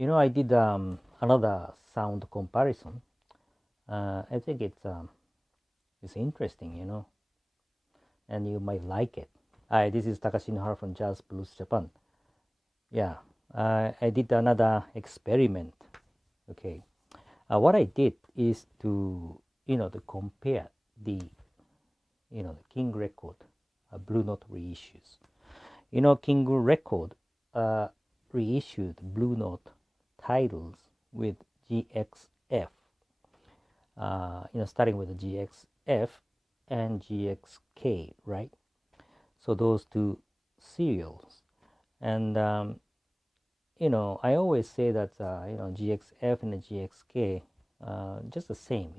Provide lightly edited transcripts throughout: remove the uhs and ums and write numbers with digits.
I did another sound comparison. I think it's interesting, and you might like it. Hi, this is Takashi Nohara from Jazz Blues Japan. Yeah, I did another experiment. Okay, what I did is to compare the King record, Blue Note reissues. King record reissued Blue Note titles with GXF. Starting with the GXF and GXK, right? So those two serials, and I always say that GXF and the GXK just the same.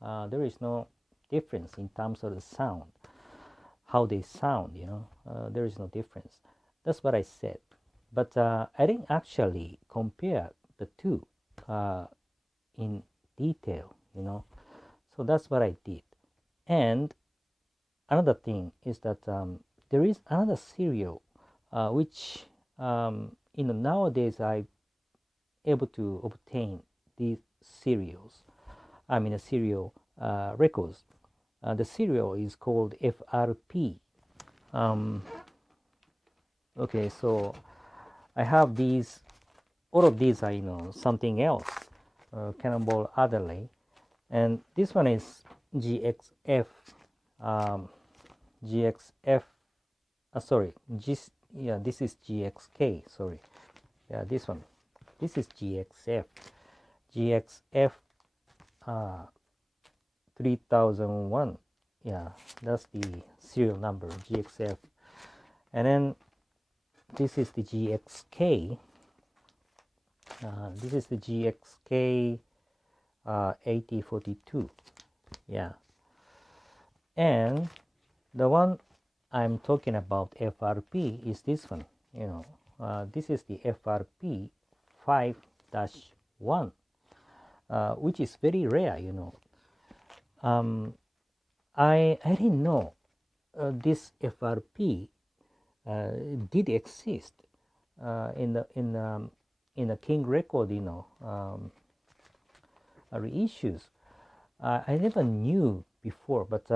There is no difference in terms of the sound, how they sound. There is no difference. That's what I said. But I didn't actually compare the two in detail. So that's what I did. And another thing is that there is another serial which nowadays I'm able to obtain these serials. I mean, serial records. The serial is called FRP. Okay, so I have these. All of these are something else. Cannonball Adderley, and this one is GXF. GXF. Sorry, this is GXK. Sorry, yeah, this one. This is GXF. GXF 3001. Yeah, that's the serial number, GXF. And then this is the GXK. This is the GXK 8042. Yeah. And the one I'm talking about, FRP, is this one. This is the FRP 5-1, which is very rare. I didn't know this FRP did exist in the King record, reissues. I never knew before, but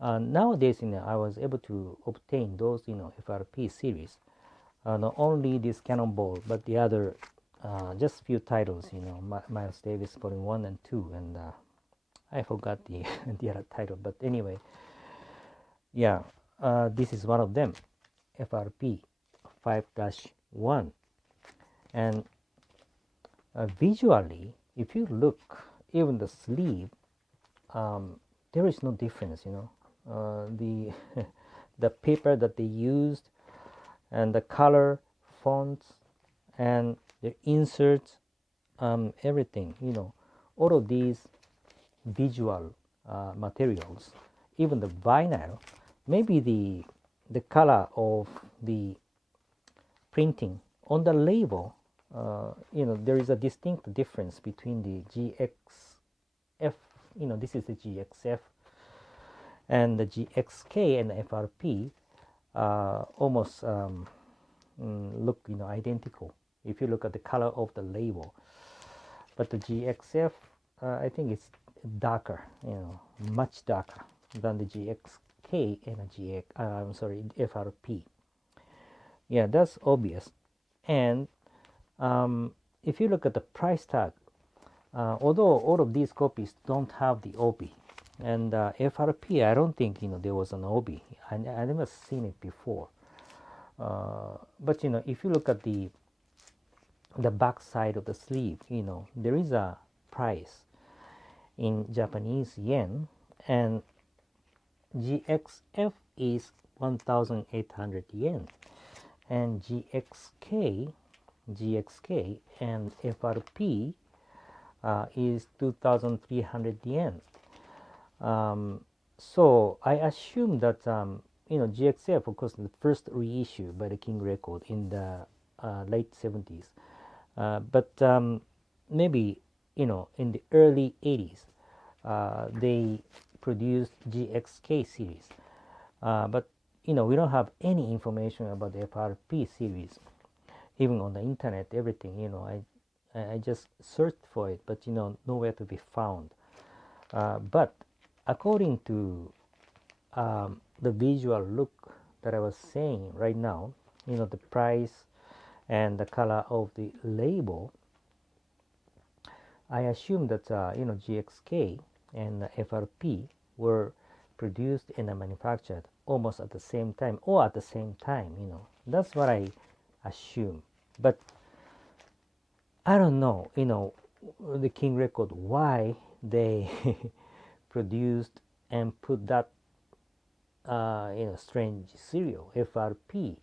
nowadays, I was able to obtain those, FRP series. Not only this Cannonball, but the other, just few titles, Miles Davis Volume 1 and 2, and I forgot the the other title, but anyway, yeah, this is one of them, FRP 5-1, and visually, if you look, even the sleeve, there is no difference. The the paper that they used, and the color, fonts, and the inserts, everything. All of these visual materials, even the vinyl, maybe the color of the printing on the label, there is a distinct difference between the GXF, this is the GXF, and the GXK and the FRP almost look identical if you look at the color of the label. But the GXF, I think it's darker, much darker than the GXK and the FRP. Yeah, that's obvious. And if you look at the price tag, although all of these copies don't have the OB, and FRP, I don't think there was an OB. I never seen it before. But if you look at the back side of the sleeve, there is a price in Japanese yen, and GXF is 1,800 yen, and GXK and FRP is 2,300 yen. So I assume that GXF, of course, the first reissue by the King record in the late 70s, but maybe in the early 80s they produced GXK series, but we don't have any information about the FRP series. even on the internet, everything, I just searched for it, but nowhere to be found. But according to the visual look that I was saying right now, the price and the color of the label, I assume that GXK and FRP were produced and manufactured almost at the same time, or at the same time. That's what I assume. But I don't know, the King Record, why they produced and put that strange serial FRP.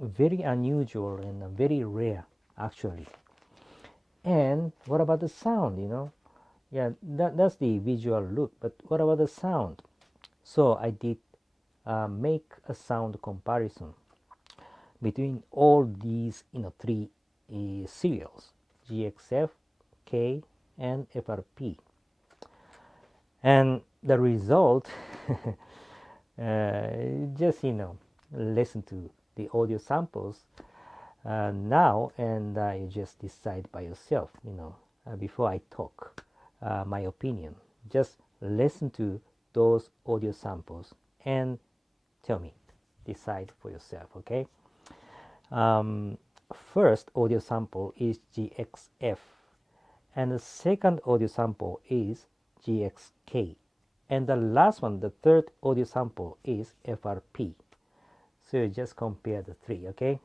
Very unusual and very rare, actually. And what about the sound? Yeah, that's the visual look, but what about the sound? So I did make a sound comparison between all these three serials, GXF, K, and FRP. And the result, just listen to the audio samples now, and you just decide by yourself, before I talk my opinion. Just listen to those audio samples and tell me, decide for yourself, okay? First audio sample is GXF, and the second audio sample is GXK, and the last one, the third audio sample, is FRP. So you just compare the three, okay?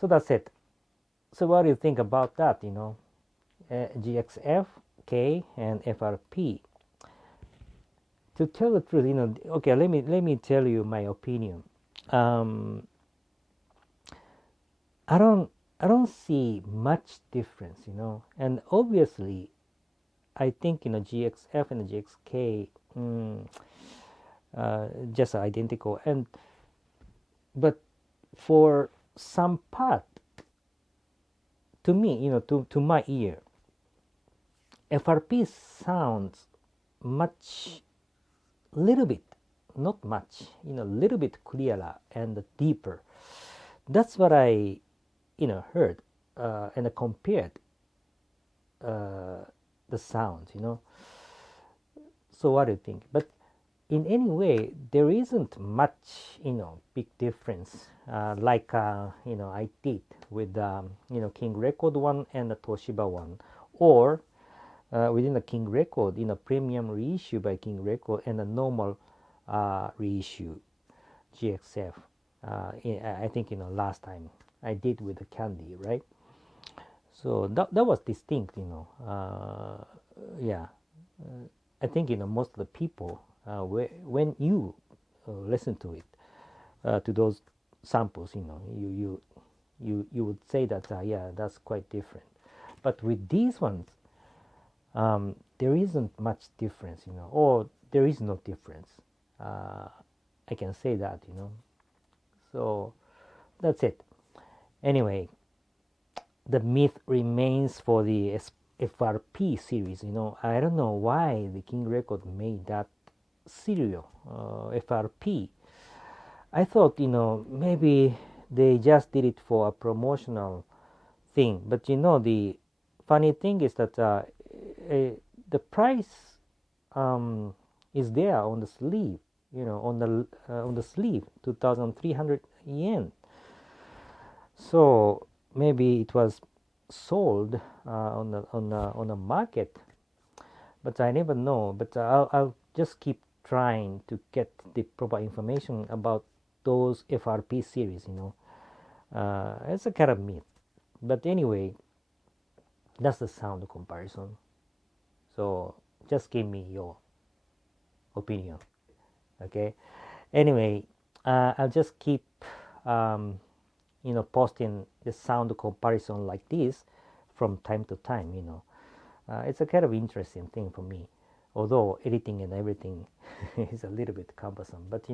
So that's it. So what do you think about that? GXF, K, and FRP. To tell the truth, okay, let me tell you my opinion. Um, I don't see much difference, and obviously, I think GXF and GXK just identical, but for some part, to me, to my ear, FRP sounds much, little bit, not much, little bit clearer and deeper. That's what I, heard, and I compared the sounds. So what do you think? But in any way, there isn't much, big difference, like, I did with, King Record one and the Toshiba one, or within the King Record, premium reissue by King Record and a normal reissue, GXF. I think, last time I did with the Candy, right? So that was distinct, yeah. I think, most of the people, when you listen to it, to those samples, you would say that, yeah, that's quite different. But with these ones, there isn't much difference, or there is no difference. I can say that, So that's it. Anyway, the myth remains for the FRP series. I don't know why the King Record made that serial, FRP. I thought, maybe they just did it for a promotional thing. But the funny thing is that the price is there on the sleeve, on the sleeve, 2,300 yen. So maybe it was sold on the market, but I never know. But I'll just keep trying to get the proper information about those FRP series. It's a kind of myth, but anyway, that's the sound comparison. So just give me your opinion, okay? Anyway, I'll just keep posting the sound comparison like this from time to time. It's a kind of interesting thing for me, although editing and everything is a little bit cumbersome, but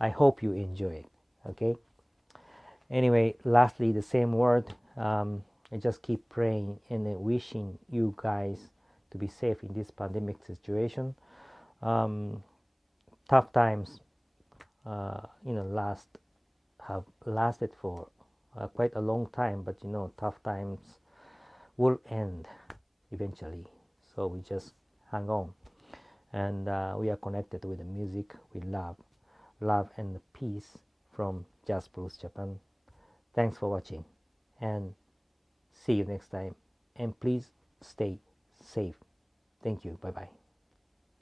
I hope you enjoy it, okay? Anyway, lastly, the same word, I just keep praying and wishing you guys to be safe in this pandemic situation. Tough times have lasted for quite a long time, but tough times will end eventually, so we just hang on, and we are connected with the music, with love and peace from Jazz Blues Japan. Thanks for watching, and see you next time, and please stay safe. Thank you. Bye bye.